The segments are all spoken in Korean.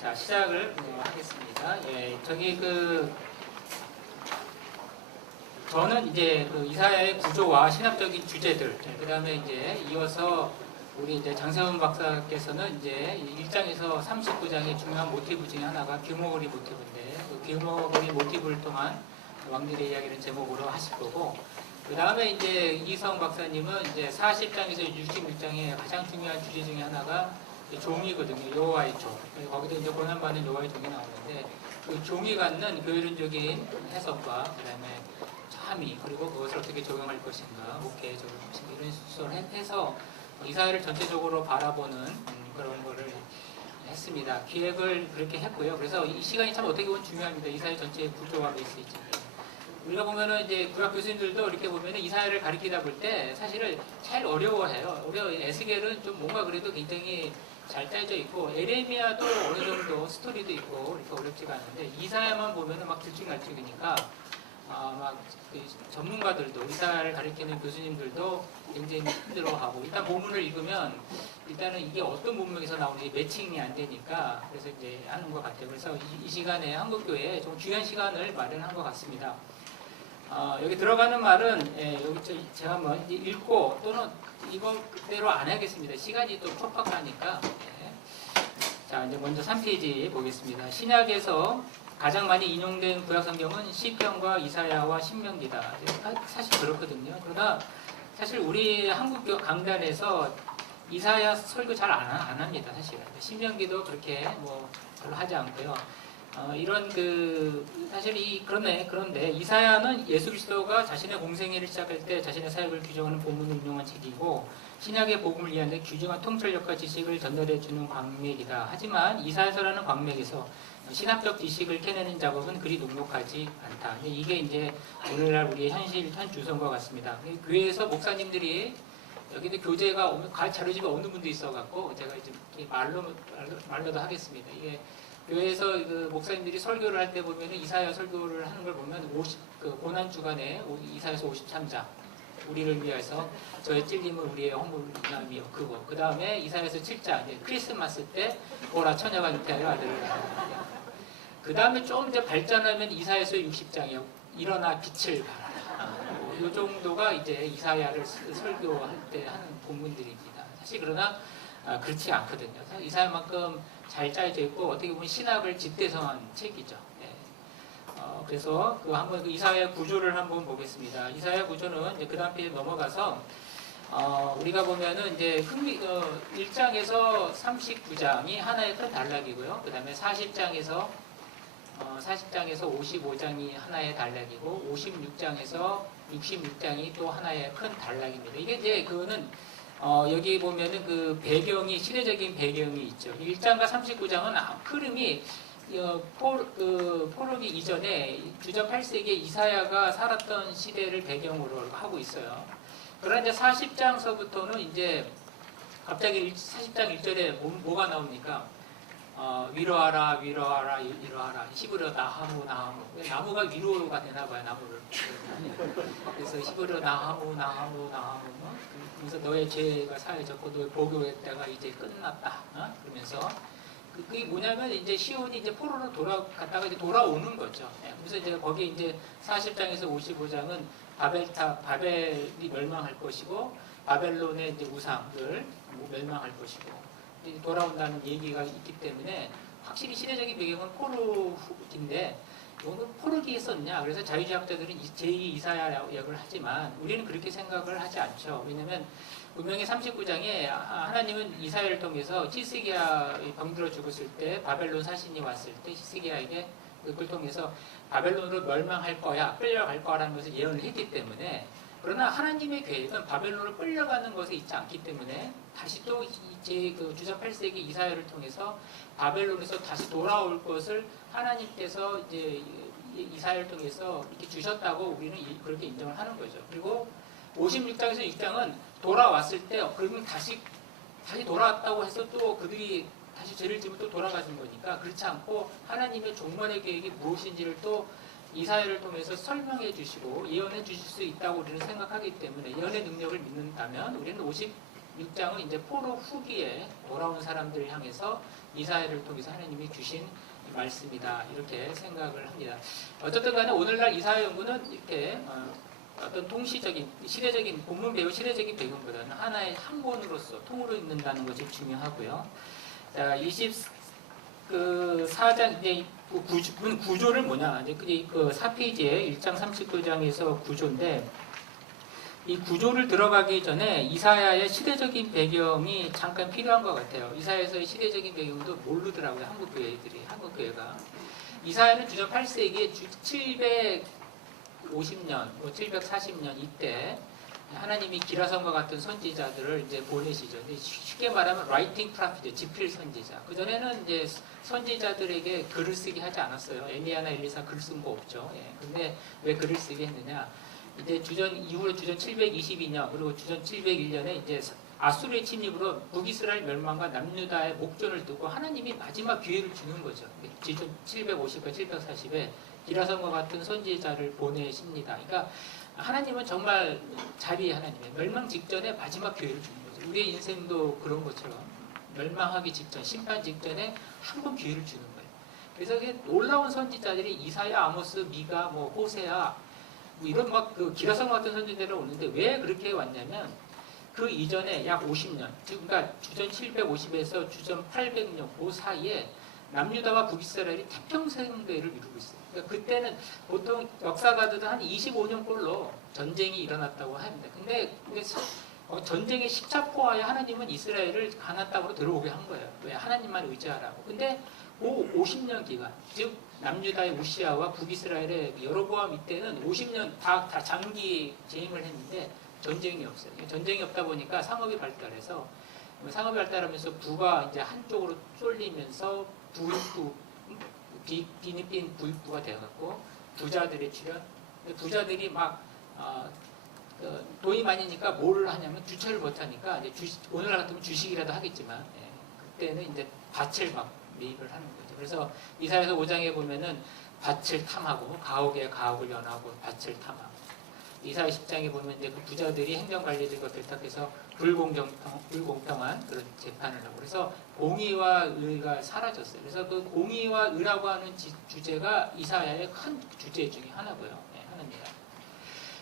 자, 시작을 하겠습니다. 예, 저는 이제 이사야의 구조와 신학적인 주제들, 그 다음에 이제 이어서 우리 이제 장세훈 박사께서는 이제 1장에서 39장의 중요한 모티브 중에 하나가 규모거리 모티브인데, 그 규모거리 모티브를 통한 왕들의 이야기를 제목으로 하실 거고, 그 다음에 이제 이성 박사님은 이제 40장에서 66장의 가장 중요한 주제 중에 하나가 종이거든요. 여호와의 종. 거기도 이제 고난받는 여호와의 종이 나오는데, 그 종이 갖는 교회론적인 해석과 그 다음에 참의, 그리고 그것을 어떻게 적용할 것인가, 목회에 적용할 것인가, 이런 수를 해서 이사야를 전체적으로 바라보는 그런 거를 했습니다. 기획을 그렇게 했고요. 그래서 이 시간이 참 어떻게 보면 중요합니다. 이사야 전체의 구조와 베이스이죠. 우리가 보면은 이제 구약 교수님들도 이렇게 보면은 이사야를 가리키다 볼 때 사실은 잘 어려워해요. 에스겔은 좀 뭔가 그래도 굉장히 잘 짜여져 있고, 에레미야도 어느 정도 스토리도 있고 이렇게 어렵지가 않은데, 이사야만 보면은 막 들쭉날쭉이니까 그 전문가들도, 이사야를 가리키는 교수님들도 굉장히 힘들어하고, 일단 본문을 읽으면 일단은 이게 어떤 본문에서 나오는지 매칭이 안 되니까 그래서 이제 하는 것 같아요. 그래서 이 시간에 한국교회에 좀 귀한 시간을 마련한 것 같습니다. 여기 들어가는 말은 여기 제가 한번 읽고 또는 이거 그대로 안 하겠습니다. 시간이 또 촉박하니까. 자, 이제 먼저 3페이지 보겠습니다. 신약에서 가장 많이 인용된 구약 성경은 시편과 이사야와 신명기다. 사실 그렇거든요. 그러나 사실 우리 한국 강단에서 이사야 설교 잘 안 합니다. 사실 신명기도 그렇게 별로 하지 않고요. 사실 그런데 이사야는 예수 그리스도가 자신의 공생애를 시작할 때 자신의 사역을 규정하는 본문을 인용한 책이고, 신약의 복음을 이해하는 귀중한 통찰력과 지식을 전달해 주는 광맥이다. 하지만 이사야서라는 광맥에서 신학적 지식을 캐내는 작업은 그리 녹록하지 않다. 이게 이제 오늘날 우리의 현 주소인 것 같습니다. 교회에서 목사님들이, 여기도 교재가 자료집에 없는 분도 있어갖고 제가 이제 말로도 하겠습니다. 이게 교회에서 그 목사님들이 설교를 할 때 보면은 이사야 설교를 하는 걸 보면 고난 주간에 이사야서 53장, 우리를 위해서 저의 찔림을 우리의 허물이며 그거. 그 다음에 이사야서 7장, 크리스마스 때 보라 처녀가 잉태하여 아들을 낳았다. 그 다음에 좀 이제 발전하면 이사야서 60장이요. 일어나 빛을 발하라. 이 정도가 이제 이사야를 설교할 때 하는 본문들입니다. 사실 그러나 그렇지 않거든요. 이사야만큼 잘 짜여져 있고 어떻게 보면 신학을 집대성한 책이죠. 그래서 한번 이사야 구조를 한번 보겠습니다. 이사야 구조는 이제 그 다음 페이지 넘어가서 우리가 보면은 이제 1장에서 39장이 하나의 큰 단락이고요. 그 다음에 40장에서 55장이 하나의 단락이고, 56장에서 66장이 또 하나의 큰 단락입니다. 이게 이제 여기 보면은 그 배경이, 시대적인 배경이 있죠. 1장과 39장은 흐름이 포로기 이전에 주전 8세기에 이사야가 살았던 시대를 배경으로 하고 있어요. 그러나 이제 40장서부터는 이제 갑자기 40장 1절에 뭐가 나옵니까? 위로하라, 위로하라, 위로하라. 히브리어 나하무, 나하무. 나무가 위로가 되나봐요, 나무를. 그래서 히브리어 나하무, 나하무, 나하무. 그래서 너의 죄가 사해졌고 너의 보교의 때가 이제 끝났다. 그러면서 그게 뭐냐면 이제 시온이 이제 포로로 돌아갔다가 이제 돌아오는 거죠. 그래서 이제 거기 이제 40장에서 55장은 바벨이 멸망할 것이고, 바벨론의 이제 우상을 멸망할 것이고, 돌아온다는 얘기가 있기 때문에 확실히 시대적인 배경은 포로기인데, 이거는 포로기에 썼냐? 그래서 자유제학자들은 제2 이사야 역을 하지만 우리는 그렇게 생각을 하지 않죠. 왜냐하면 분명히 39장에 하나님은 이사야를 통해서 히스기야 병들어 죽었을 때, 바벨론 사신이 왔을 때 히스기야에게 그걸 통해서 바벨론으로 멸망할 거야, 끌려갈 거라는 것을 예언을 했기 때문에, 그러나 하나님의 계획은 바벨론으로 끌려가는 것에 있지 않기 때문에 다시 또 이제 주전 8세기 이사야를 통해서 바벨론에서 다시 돌아올 것을 하나님께서 이제 이사야를 통해서 이렇게 주셨다고 우리는 그렇게 인정을 하는 거죠. 그리고 56장에서 6장은 돌아왔을 때 그러면 다시 돌아왔다고 해서 또 그들이 다시 죄를 지으면 또 돌아가는 거니까, 그렇지 않고 하나님의 종말의 계획이 무엇인지를 또 이사야를 통해서 설명해 주시고 예언해 주실 수 있다고 우리는 생각하기 때문에, 예언의 능력을 믿는다면 우리는 36장은 이제 포로 후기에 돌아온 사람들을 향해서 이사야를 통해서 하나님이 주신 말씀이다. 이렇게 생각을 합니다. 어쨌든 간에 오늘날 이사야 연구는 이렇게 어떤 동시적인, 시대적인, 본문 배우 시대적인 배경보다는 하나의 한 권으로서 통으로 읽는다는 것이 중요하고요. 자, 24장, 이제 구조를 뭐냐. 이제 그 4페이지에 1장 39장에서 구조인데, 이 구조를 들어가기 전에 이사야의 시대적인 배경이 잠깐 필요한 것 같아요. 이사야에서의 시대적인 배경도 모르더라고요. 한국교회가. 이사야는 주전 8세기에 750년, 740년 이때 하나님이 기라성과 같은 선지자들을 이제 보내시죠. 쉽게 말하면 라이팅 프로핏, 지필 선지자. 그 전에는 이제 선지자들에게 글을 쓰게 하지 않았어요. 엘리야나 엘리사 글 쓴 거 없죠. 예. 근데 왜 글을 쓰게 했느냐? 이제 이후로 주전 722년 그리고 주전 701년에 이제 아수르의 침입으로 북이스라엘 멸망과 남유다의 목전을 두고 하나님이 마지막 기회를 주는 거죠. 주전 750과 740에 기라성과 같은 선지자를 보내십니다. 그러니까 하나님은 정말 자비의 하나님이에요. 멸망 직전에 마지막 기회를 주는 거죠. 우리의 인생도 그런 것처럼 멸망하기 직전, 심판 직전에 한 번 기회를 주는 거예요. 그래서 놀라운 선지자들이 이사야, 아모스, 미가, 호세아 이런 그 기라성 같은 선지자들이 오는데 왜 그렇게 왔냐면 그 이전에 약 50년, 그러니까 주전 750에서 주전 800년 그 사이에 남유다와 북이스라엘이 태평성대를 이루고 있어요. 그러니까 그때는 보통 역사가들은 한 25년꼴로 전쟁이 일어났다고 합니다. 근데 전쟁의 시차포하에 하나님은 이스라엘을 가나안 땅으로 들어오게 한 거예요. 왜? 하나님만 의지하라고. 근데 그 50년 기간, 즉 남유다의 우시아와 북이스라엘의 여로보암 이때는 50년 다 장기 재임을 했는데 전쟁이 없어요. 전쟁이 없다 보니까 상업이 발달해서 상업이 발달하면서 부가 이제 한쪽으로 쏠리면서 부익부, 빈입빈 부익부가 되어갖고 부자들의 출현, 부자들이 막 돈이 많으니까 뭘 하냐면 주체를 못하니까 이제 오늘날 같으면 주식이라도 하겠지만 그때는 이제 밭을 막 매입을 하는 거죠. 그래서 이사야서 5장에 보면은 밭을 탐하고 가옥에 가옥을 연하고 밭을 탐하고 이사야 10장에 보면 이제 그 부자들이 행정관리들과 결탁해서 불공평한 그런 재판을 하고 그래서 공의와 의가 사라졌어요. 그래서 그 공의와 의라고 하는 주제가 이사야의 큰 주제 중에 하나고요. 하나입니다.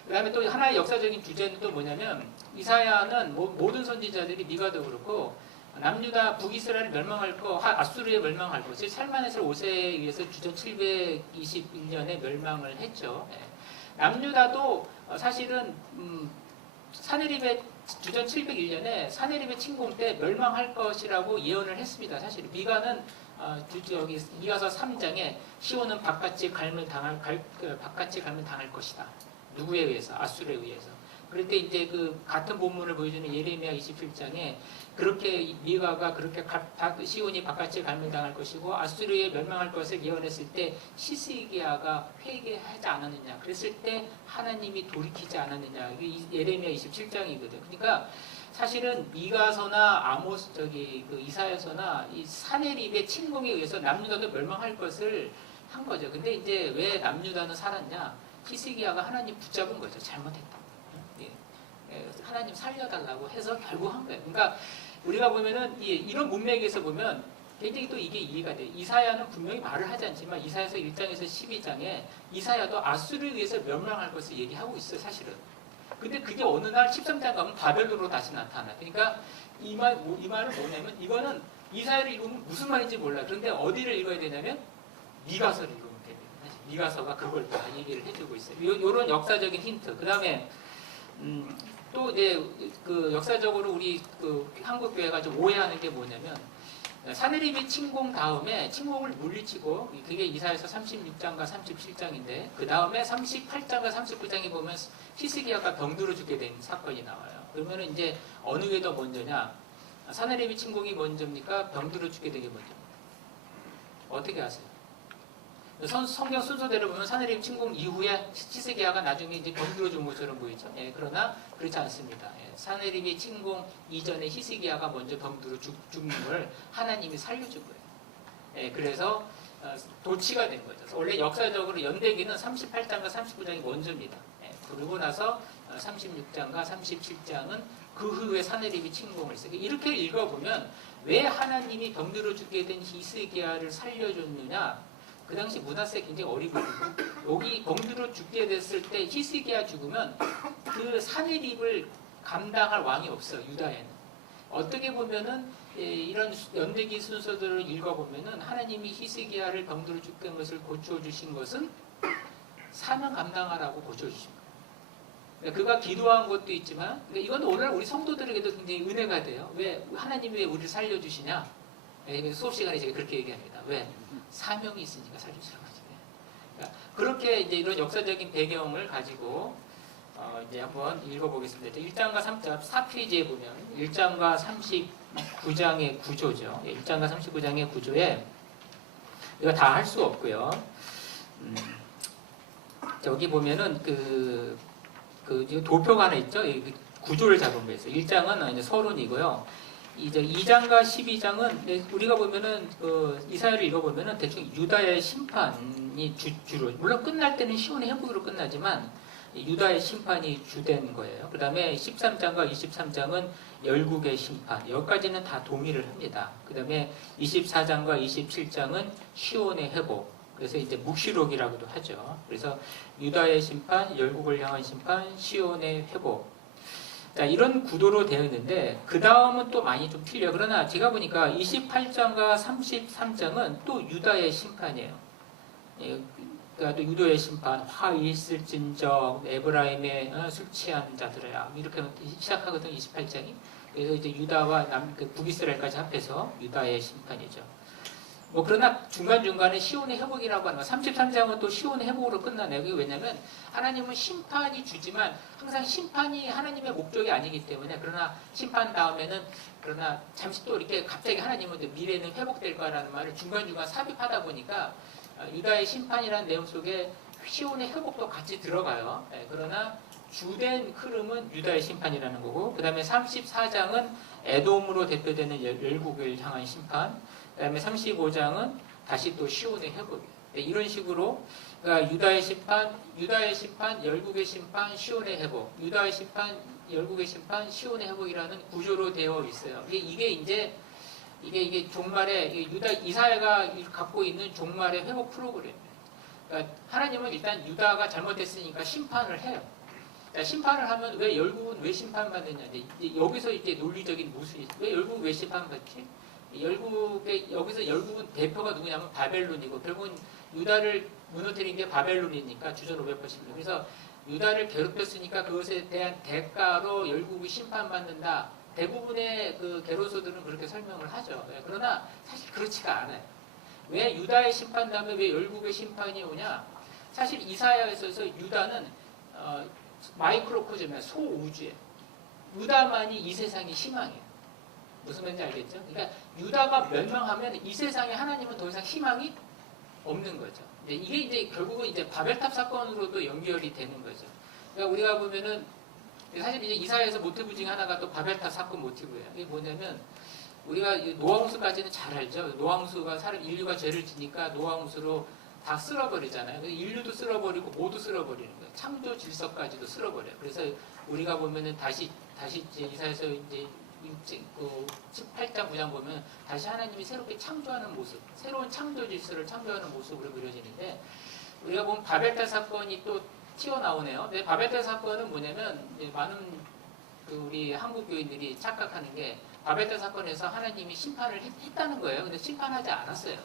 그 다음에 또 하나의 역사적인 주제는 또 뭐냐면 이사야는 모든 선지자들이 미가도 그렇고 남유다 북이스라엘 멸망할 거, 아수르에 멸망할 거, 즉 살만에서 5세에 의해서 주전 721년에 멸망을 했죠. 남유다도 사실은 사네립의 주전 701년에 사네립의 침공 때 멸망할 것이라고 예언을 했습니다. 사실 미가는 미가서 3장에 시온은 바깥이 갈면 당할 것이다. 누구에 의해서? 아수르에 의해서. 그럴 때 이제 그 같은 본문을 보여주는 예레미야 27장에 그렇게 미가가 그렇게 시온이 바깥에 갈면당할 것이고 아수르에 멸망할 것을 예언했을 때 히스기야가 회개하지 않았느냐. 그랬을 때 하나님이 돌이키지 않았느냐. 이게 예레미야 27장이거든. 그러니까 사실은 미가서나 그 이사야서나 이 사네립의 침공에 의해서 남유다도 멸망할 것을 한 거죠. 근데 이제 왜 남유다는 살았냐? 히스기야가 하나님 붙잡은 거죠. 잘못했다. 하나님 살려달라고 해서 결국 한 거예요. 그러니까 우리가 보면은 이런 문맥에서 보면 굉장히 또 이게 이해가 돼요. 이사야는 분명히 말을 하지 않지만 이사야서 1장에서 12장에 이사야도 아수르에 의해서 멸망할 것을 얘기하고 있어요. 사실은. 근데 그게 어느 날 13장 가면 바벨론으로 다시 나타나. 그러니까 이 말은 뭐냐면 이거는 이사야를 읽으면 무슨 말인지 몰라. 그런데 어디를 읽어야 되냐면 미가서를 읽으면 됩니다. 미가서가 그걸 다 얘기를 해주고 있어요. 이런 역사적인 힌트. 그 다음에 또 이제 그 역사적으로 우리 그 한국 교회가 좀 오해하는 게 뭐냐면 사네립이 침공 다음에 침공을 물리치고 그게 이사야서 36장과 37장인데 그 다음에 38장과 39장에 보면 히스기야가 병들어 죽게 된 사건이 나와요. 그러면 이제 어느 게 더 먼저냐? 사네립이 침공이 먼저입니까? 병들어 죽게 된 게 먼저입니까? 어떻게 아세요? 성경 순서대로 보면 사네립 침공 이후에 히스기야가 나중에 이제 병들어 죽은 것처럼 보이죠. 그러나 그렇지 않습니다. 사네립이 침공 이전에 히스기야가 먼저 병들어 죽는 걸 하나님이 살려준 거예요. 그래서 도치가 된 거죠. 원래 역사적으로 연대기는 38장과 39장이 먼저입니다. 그러고 나서 36장과 37장은 그 후에 사내립이 침공을 했어요. 이렇게 읽어보면 왜 하나님이 병들어 죽게 된 히스기야를 살려줬느냐? 그 당시 문하세 굉장히 어리거든요. 여기 병들어 죽게 됐을 때 히스기야 죽으면 그 사내립을 감당할 왕이 없어요. 유다에는. 어떻게 보면은 이런 연대기 순서들을 읽어보면은 하나님이 히스기야를 병들어 죽게 한 것을 고쳐주신 것은 사명 감당하라고 고쳐주십니다. 그가 기도한 것도 있지만 이건 오늘 우리 성도들에게도 굉장히 은혜가 돼요. 왜 하나님이 왜 우리를 살려주시냐? 수업 시간에 제가 그렇게 얘기합니다. 왜? 사명이 있으니까 살려주시는 거죠. 그러니까 그렇게 이제 이런 역사적인 배경을 가지고 이제 한번 읽어보겠습니다. 1장과 3장 4페이지에 보면 1장과 39장의 구조죠. 1장과 39장의 구조에 이거 다 할 수 없고요. 여기 보면은 그 도표가 하나 있죠. 구조를 잡은 거예요. 1장은 이제 서론이고요. 이제 2장과 12장은 우리가 보면은 이사야를 읽어보면은 대충 유다의 심판이 주로 물론 끝날 때는 시온의 회복으로 끝나지만 유다의 심판이 주된 거예요. 그 다음에 13장과 23장은 열국의 심판. 여기까지는 다 동의를 합니다. 그 다음에 24장과 27장은 시온의 회복. 그래서 이제 묵시록이라고도 하죠. 그래서 유다의 심판, 열국을 향한 심판, 시온의 회복. 자, 이런 구도로 되어 있는데 그 다음은 또 많이 좀 틀려요. 그러나 제가 보니까 28장과 33장은 또 유다의 심판이에요. 또 유도의 심판, 화 있을진저 에브라임의 술 취한 자들이야. 이렇게 시작하거든 28장이. 그래서 이제 유다와 북이스라엘까지 합해서 유다의 심판이죠. 그러나 중간중간에 시온의 회복이라고 하는 거 33장은 또 시온의 회복으로 끝나네요. 그게 왜냐면 하나님은 심판이 주지만 항상 심판이 하나님의 목적이 아니기 때문에 그러나 심판 다음에는 그러나 잠시 또 이렇게 갑자기 하나님은 미래는 회복될 거라는 말을 중간중간 삽입하다 보니까 유다의 심판이라는 내용 속에 시온의 회복도 같이 들어가요. 그러나 주된 흐름은 유다의 심판이라는 거고 그 다음에 34장은 에돔으로 대표되는 열국을 향한 심판 그 다음에 35장은 다시 또 시온의 회복이에요. 이런 식으로 그러니까 유다의 심판, 열국의 심판, 시온의 회복 유다의 심판, 열국의 심판, 시온의 회복이라는 구조로 되어 있어요. 이게 종말의 이사야가 갖고 있는 종말의 회복 프로그램이에요. 그러니까 하나님은 일단 유다가 잘못했으니까 심판을 해요. 그러니까 심판을 하면 왜 열국은 왜 심판받느냐? 여기서 이제 논리적인 모순이 왜 열국은 왜 심판받지? 여기서 열국은 대표가 누구냐면 바벨론이고 결국은 유다를 무너뜨린 게 바벨론이니까 주전 580년. 그래서 유다를 괴롭혔으니까 그것에 대한 대가로 열국이 심판받는다. 대부분의 개로소들은 그렇게 설명을 하죠. 그러나 사실 그렇지가 않아요. 왜 유다의 심판 다음에 왜 열국의 심판이 오냐? 사실 이사야에서 유다는 마이크로코즘이야. 소우주예요. 유다만이 이 세상의 희망이에요. 무슨 말인지 알겠죠? 그러니까 유다가 멸망하면 이 세상에 하나님은 더 이상 희망이 없는 거죠. 이게 이제 결국은 이제 바벨탑 사건으로도 연결이 되는 거죠. 그러니까 우리가 보면은 사실 이제 이사야에서 모티브 중에 하나가 또 바벨탑 사건 모티브예요. 이게 뭐냐면 우리가 노아홍수까지는 잘 알죠. 노아홍수가 인류가 죄를 지니까 노아홍수로 다 쓸어버리잖아요. 인류도 쓸어버리고 모두 쓸어버리는 거예요. 창조 질서까지도 쓸어버려요. 그래서 우리가 보면은 다시 이제 이사야에서 이제 18장 9장 보면 다시 하나님이 새롭게 창조하는 모습, 새로운 창조 질서를 창조하는 모습으로 그려지는데 우리가 보면 바벨탑 사건이 또 튀어나오네요. 근데 바벨탑 사건은 뭐냐면 많은 우리 한국 교인들이 착각하는 게 바벨탑 사건에서 하나님이 심판을 했다는 거예요. 근데 심판하지 않았어요.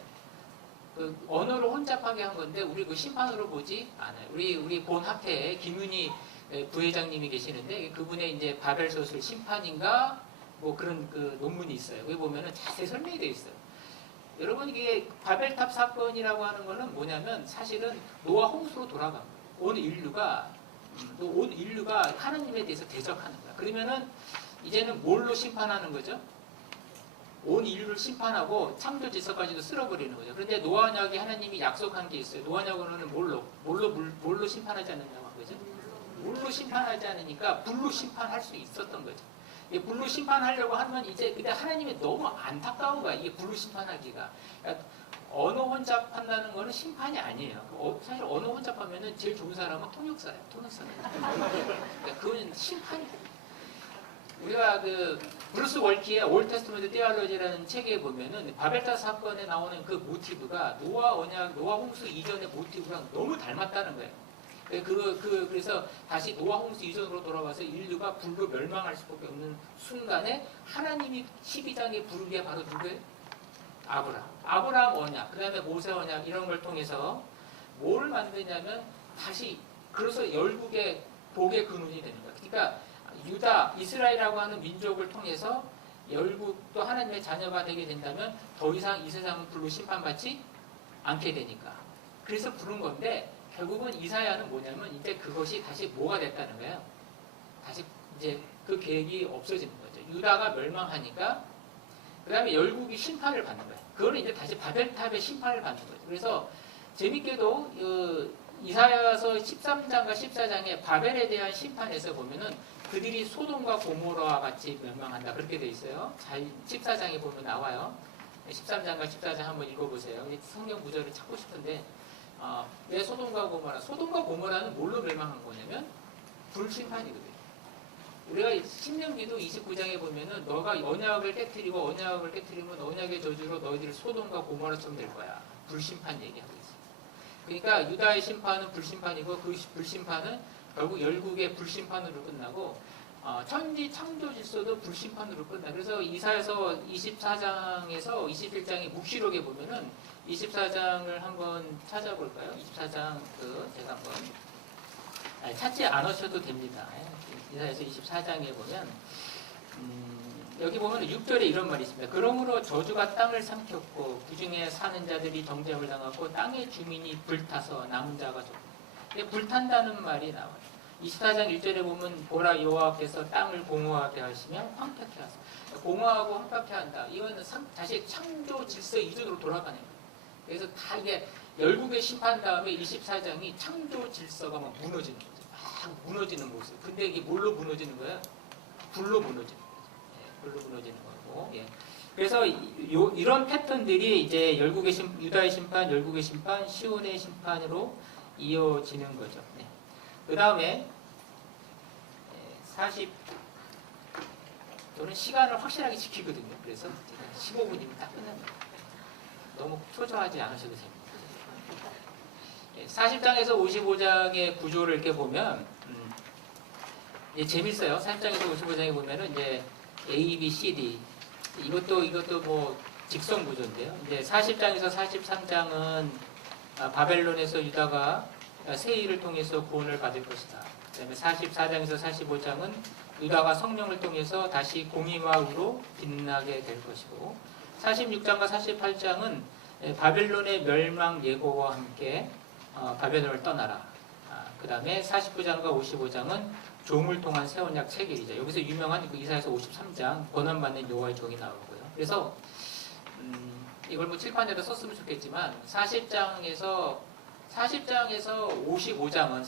언어를 혼잡하게 한 건데 우리 그 심판으로 보지 않아요. 우리 본 학회에 김윤희 부회장님이 계시는데 그분의 이제 바벨소설 심판인가 그런 논문이 있어요. 거기 보면은 자세히 설명이 되어 있어요. 여러분 이게 바벨탑 사건이라고 하는 거는 뭐냐면 사실은 노아 홍수로 돌아간 거예요. 온 인류가 하나님에 대해서 대적하는 거야. 그러면은 이제는 뭘로 심판하는 거죠? 온 인류를 심판하고 창조 질서까지도 쓸어버리는 거죠. 그런데 노아냐기 하나님이 약속한 게 있어요. 노아냐고는 뭘로 심판하지 않느냐고 한 거죠. 물로 심판하지 않으니까 불로 심판할 수 있었던 거죠. 불로 심판하려고 하면 이제 근데 하나님이 너무 안타까운 거야. 이게 불로 심판하기가. 그러니까 언어 혼잡한다는 거는 심판이 아니에요. 사실 언어 혼잡하면은 제일 좋은 사람은 통역사예요. 통역사는. 그러니까 그건 심판이에요. 우리가 그 브루스 월키의 올 테스트먼트 테올로지라는 책에 보면은 바벨탑 사건에 나오는 그 모티브가 노아 언약, 노아 홍수 이전의 모티브랑 너무 닮았다는 거예요. 그래서 다시 노아 홍수 이전으로 돌아와서 인류가 불로 멸망할 수밖에 없는 순간에 하나님이 12장에 부른 게 바로 누구예요? 아브라함 언약, 그 다음에 모세 언약 이런 걸 통해서 뭘 만드냐면 다시 그래서 열국의 복의 근원이 되는 거예요. 그러니까 유다, 이스라엘이라고 하는 민족을 통해서 열국도 하나님의 자녀가 되게 된다면 더 이상 이 세상은 불로 심판받지 않게 되니까. 그래서 부른 건데 결국은 이사야는 뭐냐면 이제 그것이 다시 뭐가 됐다는 거예요. 다시 이제 그 계획이 없어지는 거죠. 유다가 멸망하니까 그 다음에 열국이 심판을 받는 거예요. 그거는 이제 다시 바벨탑의 심판을 받는 거죠. 그래서 재밌게도 이사야서 13장과 14장에 바벨에 대한 심판에서 보면은 그들이 소돔과 고모라와 같이 멸망한다. 그렇게 돼 있어요. 14장에 보면 나와요. 13장과 14장 한번 읽어보세요. 성경 구절을 찾고 싶은데 왜 소돔과 고모라? 소돔과 고모라는 뭘로 멸망한 거냐면 불심판이거든요. 우리가 신명기도 29장에 보면은 너가 언약을 깨뜨리고 언약을 깨뜨리면 언약의 저주로 너희들이 소돔과 고모라처럼 될 거야. 불심판 얘기하고 있어요. 그러니까 유다의 심판은 불심판이고 그 불심판은 결국 열국의 불심판으로 끝나고 천지 창조 질서도 불심판으로 끝나. 그래서 이사야서 24장에서 21장의 묵시록에 보면은 24장을 한번 찾아볼까요? 24장 제가 한번 찾지 않으셔도 됩니다. 이사야서 24장에 보면 여기 보면 6절에 이런 말이 있습니다. 그러므로 저주가 땅을 삼켰고 그 중에 사는 자들이 정죄함을 당하고 땅의 주민이 불타서 남은 자가 적고 불탄다는 말이 나와요. 24장 1절에 보면 보라 여호와께서 땅을 공허하게 하시며 황폐케 하소서. 공허하고 황폐케 한다. 이거는 다시 창조 질서 이전으로 돌아가는 거예요. 그래서 다 이게 열국의 심판 다음에 24장이 창조 질서가 막 무너지는 거죠. 막 무너지는 모습. 근데 이게 뭘로 무너지는 거예요? 불로 무너지는 거예요. 불로 무너지는 거고. 예. 그래서 이런 패턴들이 이제 유다의 심판, 열국의 심판, 시온의 심판으로 이어지는 거죠. 네. 그 다음에 저는 시간을 확실하게 지키거든요. 그래서 15분이면 딱 끝납니다. 너무 초조하지 않으셔도 됩니다. 40장에서 55장의 구조를 이렇게 보면 재밌어요. 40장에서 55장에 보면은 이제 A, B, C, D 이것도 뭐 직선 구조인데요. 이제 40장에서 43장은 바벨론에서 유다가 세일을 통해서 구원을 받을 것이다. 그 다음에 44장에서 45장은 유다가 성령을 통해서 다시 공의마으로 빛나게 될 것이고 46장과 48장은 바벨론의 멸망 예고와 함께 바벨론을 떠나라. 그 다음에 49장과 55장은 종을 통한 새 언약 체결이죠. 여기서 유명한 이사야서 53장 권한받는 여호와의 종이 나오고요. 그래서 이걸 뭐 칠판에다 썼으면 좋겠지만 40장에서 55장은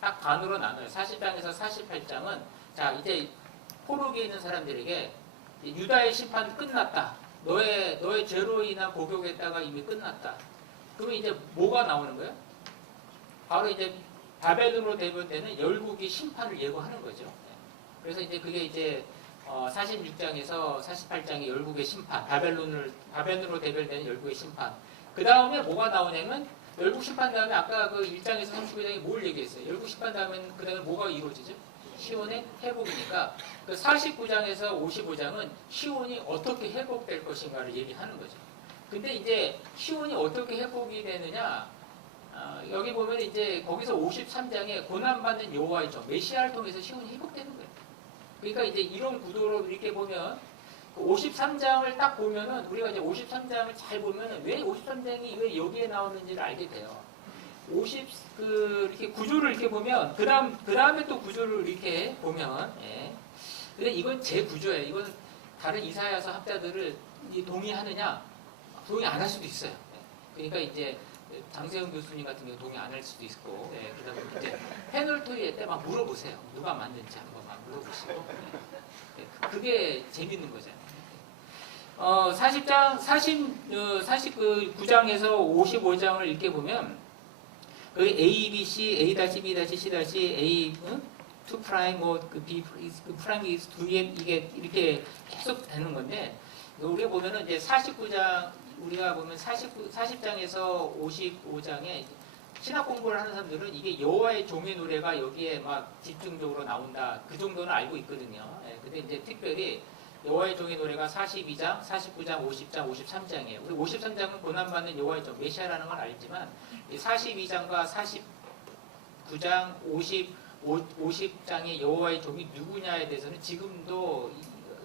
딱 반으로 나눠요. 40장에서 48장은 자 이제 포로기에 있는 사람들에게 유다의 심판 끝났다. 너의 죄로 인한 복역에다가 이미 끝났다. 그러면 이제 뭐가 나오는 거예요? 바로 이제 바벨론으로 대변되는 열국이 심판을 예고하는 거죠. 그래서 이제 그게 이제 46장에서 48장의 열국의 심판, 바벨론으로 대변되는 열국의 심판. 그 다음에 뭐가 나오냐면 열국 심판 다음에 아까 그 1장에서 39장이 뭘 얘기했어요? 열국 심판 다음에는 그 다음에 뭐가 이루어지죠? 시온의 회복이니까 그 49장에서 55장은 시온이 어떻게 회복될 것인가를 얘기하는 거죠. 근데 이제 시온이 어떻게 회복이 되느냐? 여기 보면 이제 거기서 53장에 고난받는 여호와의 종 메시아를 통해서 시온이 회복되는 거예요. 그러니까 이제 이런 구도로 이렇게 보면 53장을 딱 보면은 우리가 이제 53장을 잘 보면은 왜 53장이 왜 여기에 나오는지를 알게 돼요. 이렇게 구조를 이렇게 보면 그 다음에 또 구조를 이렇게 보면 근데 이건 제 구조예요. 이건 다른 이사야서 학자들을 동의하느냐? 동의 안 할 수도 있어요. 그러니까 이제 장세영 교수님 같은 경우 동의 안 할 수도 있고 그러다 보면 이제 패널 토의회 때 막 물어보세요. 누가 만든지 한번 막 물어보시고 그게 재밌는 거잖아요. 49장에서 55장을 이렇게 보면 그 A, B, C, A-B, C, A, 2 프라임 뭐그 B 그 프라임이 2에 이게 이렇게 계속 되는 건데 우리가 보면은 이제 49장 우리가 보면 40장에서 55장에 신학 공부를 하는 사람들은 이게 여호와의 종의 노래가 여기에 막 집중적으로 나온다. 그 정도는 알고 있거든요. 예, 근데 이제 특별히 여호와의 종의 노래가 42장, 49장, 50장, 53장이에요. 우리 53장은 고난받는 여호와의 종, 메시아라는 건 알지만 42장과 49장, 50장의 여호와의 종이 누구냐에 대해서는 지금도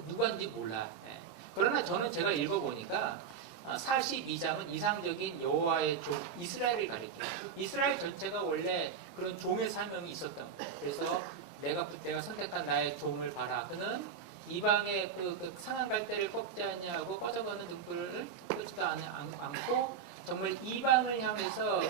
누구인지 몰라. 예. 그러나 저는 제가 읽어보니까 42장은 이상적인 여호와의 종 이스라엘을 가리켜요. 이스라엘 전체가 원래 그런 종의 사명이 있었던 거예요. 그래서 내가 선택한 나의 종을 봐라. 그는 이방의 그 상한 갈대를 꺾지 아니하고 꺼져가는 등불을 끄지도 않고 정말 이방을 향해서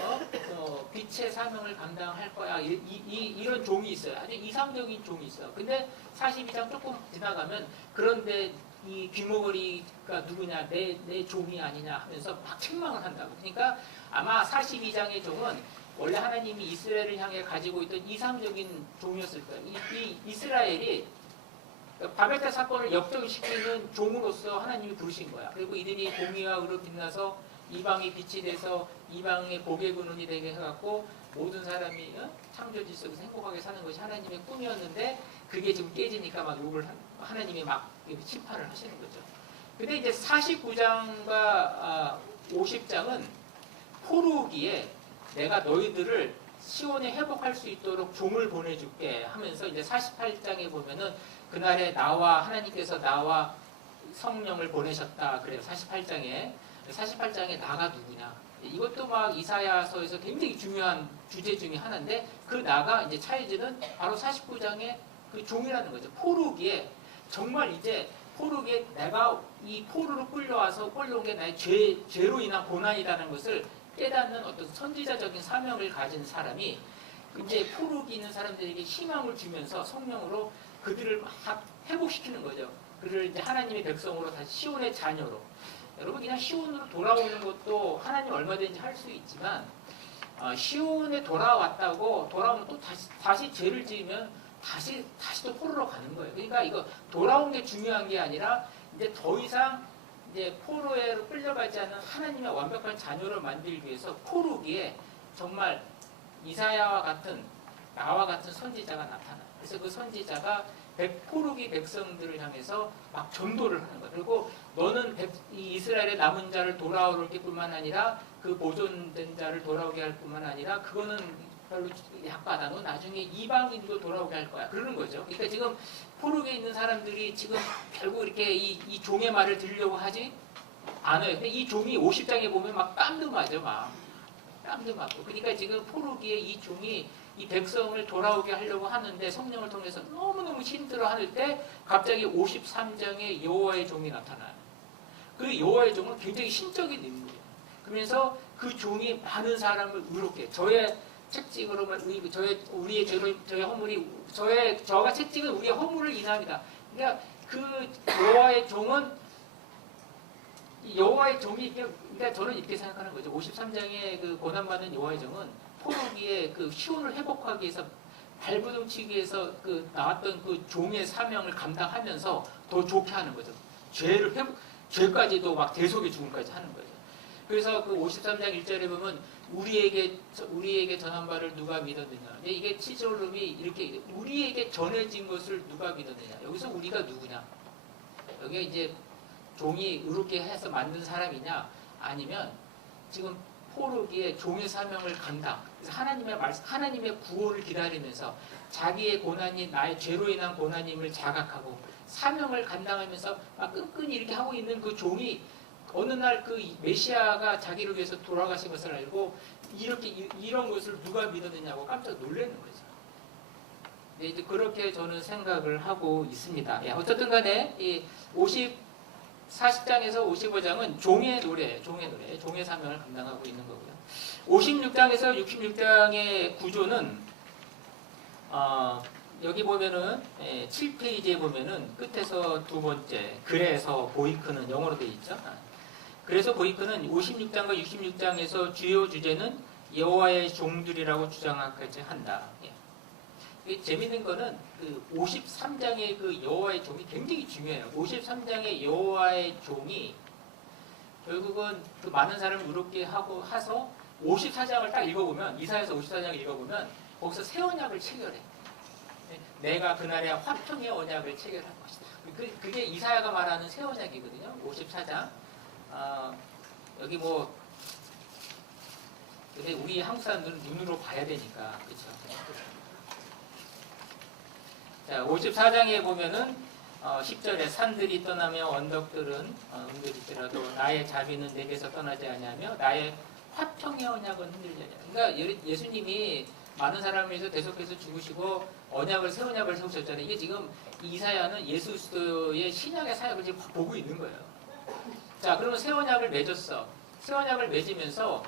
빛의 사명을 감당할 거야. 이런 종이 있어요. 아주 이상적인 종이 있어요. 근데 42장 조금 지나가면 그런데 이 귀머거리가 누구냐 내 종이 아니냐 하면서 막 책망을 한다고. 그러니까 아마 42장의 종은 원래 하나님이 이스라엘을 향해 가지고 있던 이상적인 종이었을 거예요. 이 이스라엘이 바벨탑 사건을 역전시키는 종으로서 하나님이 부르신 거야. 그리고 이들이 공의와 의로 빛나서 이방이 빛이 돼서 이방의 복의 근원이 되게 해갖고 모든 사람이 창조지 속에서 행복하게 사는 것이 하나님의 꿈이었는데 그게 지금 깨지니까 막 욕을 하나님이 막 심판을 하시는 거죠. 근데 이제 49장과 50장은 포로기에 내가 너희들을 시온에 회복할 수 있도록 종을 보내줄게 하면서 이제 48장에 보면은 그날에 하나님께서 나와 성령을 보내셨다 그래요. 48장에 나가 누구냐. 이것도 막 이사야서에서 굉장히 중요한 주제 중에 하나인데 그 나가 이제 차이즈는 바로 49장의 그 종이라는 거죠. 포로기에 정말 이제 포로기에 내가 이 포로로 끌려온 게 나의 죄로 인한 고난이라는 것을 깨닫는 어떤 선지자적인 사명을 가진 사람이 이제 포로기 있는 사람들에게 희망을 주면서 성령으로 그들을 막 회복시키는 거죠. 그를 이제 하나님의 백성으로 다시 시온의 자녀로. 여러분 그냥 시온으로 돌아오는 것도 하나님 얼마든지 할 수 있지만 시온에 돌아오면 또 다시 죄를 지으면 다시 또 포로로 가는 거예요. 그러니까 이거 돌아온 게 중요한 게 아니라 이제 더 이상 이제 포로에 끌려가지 않는 하나님의 완벽한 자녀를 만들기 위해서 포로기에 정말 이사야와 같은 나와 같은 선지자가 나타나. 그래서 그 선지자가 포로기 백성들을 향해서 막 전도를 하는 거예요. 그리고 너는 이 이스라엘의 남은 자를 돌아오게 뿐만 아니라 그 보존된 자를 돌아오게 할 뿐만 아니라 그거는 별로 약하다. 너 나중에 이방인도 돌아오게 할 거야. 그러는 거죠. 그러니까 지금 포로기에 있는 사람들이 지금 결국 이렇게 이 종의 말을 들으려고 하지 않아요. 근데 이 종이 50장에 보면 막 땀도 맞아. 땀도 맞고. 그러니까 지금 포로기에 이 종이 이 백성을 돌아오게 하려고 하는데 성령을 통해서 너무너무 힘들어 할 때 갑자기 53장에 여호와의 종이 나타나요. 그 여호와의 종은 굉장히 신적인 인물이에요. 그러면서 그 종이 많은 사람을 의롭게 저의 책찍으로만 우리의 죄로 저의 허물이 저가 책찍은 우리의 허물을 인합니다. 그러니까 그 여호와의 종은 여호와의 종이 그러니까 저는 이렇게 생각하는 거죠. 53장의 그 고난받는 여호와의 종은 포로기에 그 시온을 회복하기 위해서 발부둥치기 위해서 그 나왔던 그 종의 사명을 감당하면서 더 좋게 하는 거죠. 죄까지도 막 대속의 죽음까지 하는 거죠. 그래서 그 53장 1절에 보면 우리에게 전한 바를 누가 믿었느냐. 이게 7절음이 이렇게 우리에게 전해진 것을 누가 믿었느냐. 여기서 우리가 누구냐. 여기에 이제 종이 의롭게 해서 만든 사람이냐 아니면 지금 포로기에 종의 사명을 감당. 그래서 하나님의 구원을 기다리면서 자기의 고난이 나의 죄로 인한 고난임을 자각하고 사명을 감당하면서 막 끈끈이 이렇게 하고 있는 그 종이 어느 날 그 메시아가 자기를 위해서 돌아가신 것을 알고 이런 것을 누가 믿었느냐고 깜짝 놀라는 거죠. 네, 이제 그렇게 저는 생각을 하고 있습니다. 예, 어쨌든 간에 이 40장에서 55장은 종의 노래, 종의 사명을 감당하고 있는 거고요. 56장에서 66장의 구조는 여기 보면은 7페이지에 보면은 끝에서 두 번째 그래서 보이크는 영어로 되어 있죠. 그래서 보이크는 56장과 66장에서 주요 주제는 여호와의 종들이라고 주장하지 한다. 이게 재밌는 거는 그 53장의 그 여호와의 종이 굉장히 중요해요. 53장의 여호와의 종이 결국은 그 많은 사람을 의롭게 하고 해서 54장을 딱 읽어보면, 이사야서 54장을 읽어보면 거기서 새 언약을 체결해. 내가 그날에 화평의 언약을 체결할 것이다. 그게 이사야가 말하는 새 언약이거든요. 54장. 여기 뭐 근데 우리 한국 사람들은 눈으로 봐야 되니까, 그렇죠? 자, 54장에 보면은 10절에 산들이 떠나며 언덕들은 흔들리더라도 나의 자비는 내게서 떠나지 아니하며 나의 화평의 언약은 흔들리지 아니하며. 그러니까 예수님이 많은 사람을 위해서 대속해서 죽으시고 언약을 새 언약을 세우셨잖아요. 이게 지금 이사야는 예수 그리스도의 신약의 사역을 지금 보고 있는 거예요. 자, 그러면 새 언약을 맺었어. 새 언약을 맺으면서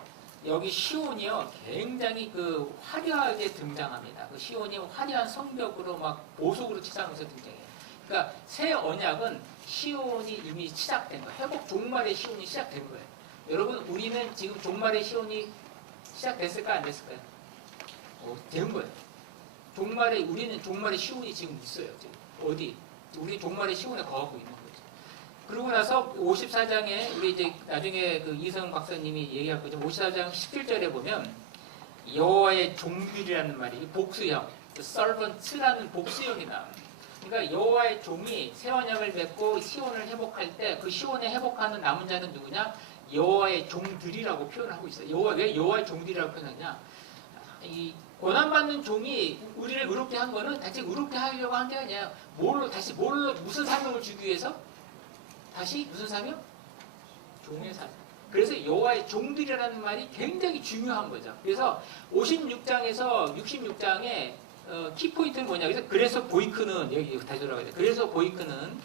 여기 시온이요 굉장히 그 화려하게 등장합니다. 그 시온이 화려한 성벽으로 막 보석으로 치장해서 등장해요. 그러니까 새 언약은 시온이 이미 시작된 거예요. 회복 종말의 시온이 시작된 거예요. 여러분, 우리는 지금 종말의 시온이 시작됐을까 안 됐을까요? 된 거예요. 우리는 종말의 시온이 지금 있어요. 지금. 어디? 우리 종말의 시온에 거하고 있는 거죠. 그러고 나서 54장에 우리 이제 나중에 그 이성 박사님이 얘기할 거죠. 54장 17절에 보면 여호와의 종들이라는 말이 복수형, servants라는 복수형이 나옵니다. 그러니까 여호와의 종이 새 언약을 맺고 시온을 회복할 때 그 시온에 회복하는 남은 자는 누구냐? 여호와의 종들이라고 표현하고 있어요. 왜 여호와의 종들이라고 표현하냐? 이 고난받는 종이 우리를 의롭게 한 거는 다시 의롭게 하려고 한 게 아니에요. 무슨 사명을 주기 위해서? 다시 무슨 사명? 종의 사명. 그래서 여호와의 종들이라는 말이 굉장히 중요한 거죠. 그래서 56장에서 66장의 키포인트는 뭐냐? 그래서 보이크는 여기 다시 돌아가야 돼. 그래서 보이크는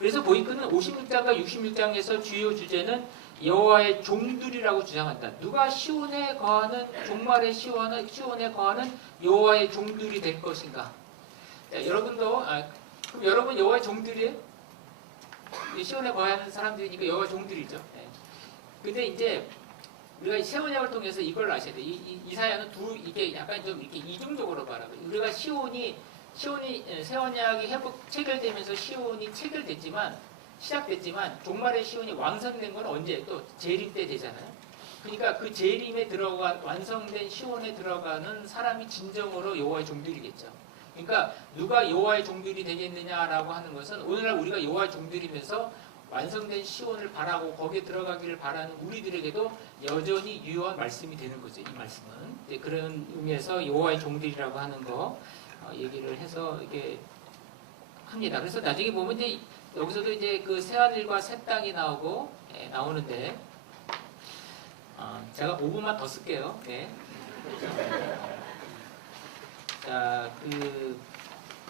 56장과 66장에서 주요 주제는 여호와의 종들이라고 주장한다. 누가 시온에 거하는 종말의 시온에 거하는 여호와의 종들이 될 것인가? 자, 여러분도 그럼 여러분 여호와의 종들이에요? 시온에 거하는 사람들이니까 여호와 종들이죠. 네. 근데 이제 우리가 새 언약을 통해서 이걸 아셔야 돼. 이사야는 이게 약간 좀 이렇게 이중적으로 바라봐요. 우리가 시온이 새 언약이 체결되면서 시온이 시작됐지만 종말의 시온이 완성된 건 언제? 또 재림 때 되잖아요. 그러니까 그 재림에 완성된 시온에 들어가는 사람이 진정으로 여호와의 종들이겠죠. 그러니까 누가 여호와의 종들이 되겠느냐라고 하는 것은 오늘날 우리가 여호와의 종들이면서 완성된 시온을 바라고 거기에 들어가기를 바라는 우리들에게도 여전히 유효한 말씀이 되는 거죠. 이 말씀은. 네, 그런 의미에서 여호와의 종들이라고 하는 거 얘기를 해서 이게 합니다. 그래서 나중에 보면 이제 여기서도 이제 그 새하늘과 새 땅이 나오는데 제가 5분만 더 쓸게요. 네. 자,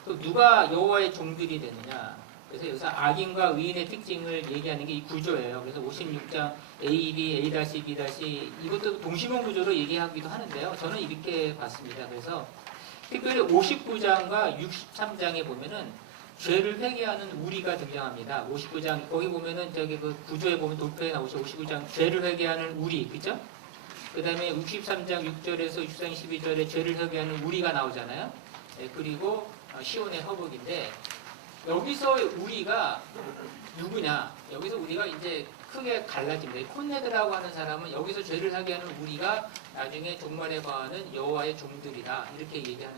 또 누가 여호와의 종들이 되느냐? 그래서 여기서 악인과 의인의 특징을 얘기하는 게 이 구조예요. 그래서 56장 A, B, A-, B- 이것도 동시문 구조로 얘기하기도 하는데요. 저는 이렇게 봤습니다. 그래서 특별히 59장과 63장에 보면은 죄를 회개하는 우리가 등장합니다. 59장 거기 보면은 저기 그 구조에 보면 도표에 나오죠. 59장 죄를 회개하는 우리, 그죠? 그 다음에 63장 6절에서 63장 12절에 죄를 회개하는 우리가 나오잖아요. 네, 그리고 시온의 허복인데 여기서 우리가 누구냐? 여기서 우리가 이제 크게 갈라집니다. 콘네드라고 하는 사람은 여기서 죄를 회개하는 우리가 나중에 종말에 거하는 여호와의 종들이다 이렇게 얘기하는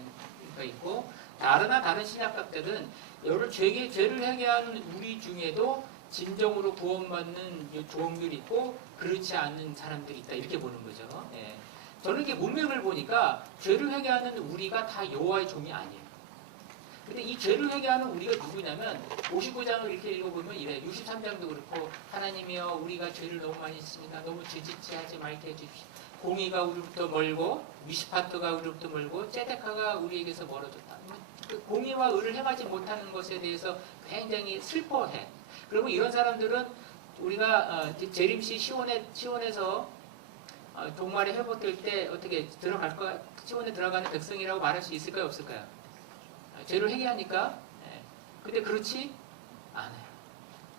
가 있고 다른 신약학자들은 죄를 회개하는 우리 중에도 진정으로 구원받는 종들이 있고 그렇지 않은 사람들이 있다 이렇게 보는 거죠. 예. 저는 이렇게 문맥을 보니까 죄를 회개하는 우리가 다 여호와의 종이 아니에요. 근데 이 죄를 회개하는 우리가 누구냐면 59장을 이렇게 읽어보면 이래. 63장도 그렇고 하나님이여 우리가 죄를 너무 많이 했습니다. 너무 죄짓지 하지 말게 해주십시오. 공의가 우리로부터 멀고 미시파트가 우리로부터 멀고 ጼ데카가 우리에게서 멀어졌다. 그 공의와 의를 행하지 못하는 것에 대해서 굉장히 슬퍼해. 그리고 이런 사람들은 우리가 재림시 시온에서 종말에 회복될 때 어떻게 들어갈까? 시온에 들어가는 백성이라고 말할 수 있을까요? 없을까요? 죄를 회개하니까. 근데 그렇지 않아요.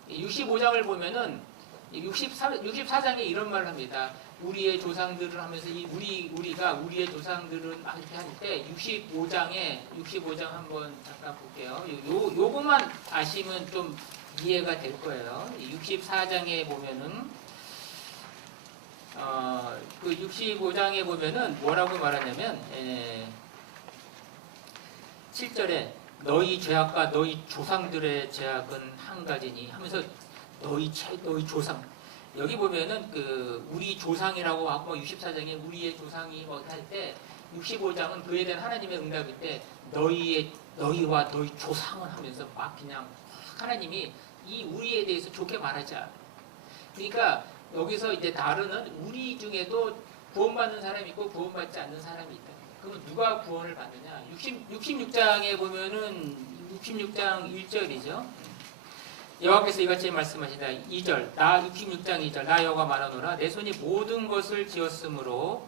65장을 보면은 64장에 이런 말을 합니다. 우리의 조상들을 하면서 우리의 조상들은 막 이렇게 할 때 65장 한번 잠깐 볼게요. 요것만 아시면 좀 이해가 될 거예요. 64장에 보면은 그 65장에 보면은 뭐라고 말하냐면 7절에 너희 죄악과 너희 조상들의 죄악은 한 가지니 하면서 너희 조상, 여기 보면은 그 우리 조상이라고 하고 64장에 우리의 조상이 뭐 할 때 65장은 그에 대한 하나님의 응답일 때 너희와 너희 조상은 하면서 막 그냥 하나님이 이 우리에 대해서 좋게 말하지 않아. 그러니까 여기서 이제 다루는 우리 중에도 구원받는 사람이 있고 구원받지 않는 사람이 있다. 그러면 누가 구원을 받느냐? 66장에 보면은 66장 1절이죠. 여호와께서 이같이 말씀하시다. 2절, 66장 2절, 나 여호와 말하노라. 내 손이 모든 것을 지었으므로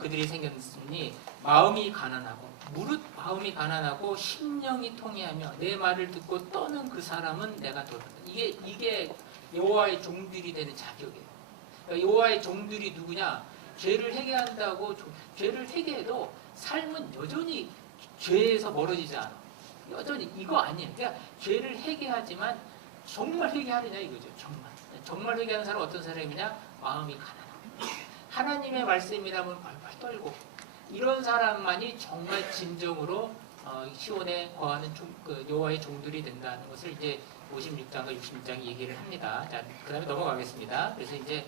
그들이 생겼으니 마음이 가난하고 무릇 마음이 가난하고 심령이 통해하며 내 말을 듣고 떠는 그 사람은 내가 돌아간다. 이게 여호와의 종들이 되는 자격이에요. 그러니까 여호와의 종들이 누구냐? 죄를 회개한다고 죄를 회개해도 삶은 여전히 죄에서 멀어지지 않아. 여전히 이거 아니에요. 그러니까 죄를 회개하지만 정말 회개하느냐 이거죠. 정말 회개하는 사람은 어떤 사람이냐? 마음이 가난하고 하나님의 말씀이라면 발발 떨고 이런 사람만이 정말 진정으로 시온에 거하는 그 여호와의 종들이 된다는 것을 이제 56장과 66장이 얘기를 합니다. 자, 그다음에 넘어가겠습니다. 그래서 이제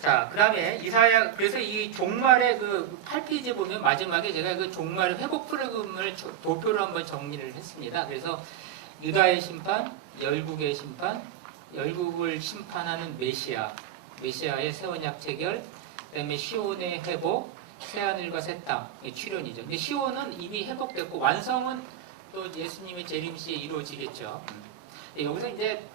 자, 그 다음에 이사야, 그래서 이 종말의 그 8페이지에 보면 마지막에 제가 그 종말의 회복 프로그램을 도표로 한번 정리를 했습니다. 그래서 유다의 심판, 열국의 심판, 열국을 심판하는 메시아의 새 언약 체결, 그 다음에 시온의 회복, 새하늘과 새 땅의 출현이죠. 근데 시온은 이미 회복됐고 완성은 또 예수님의 재림시에 이루어지겠죠. 여기서 이제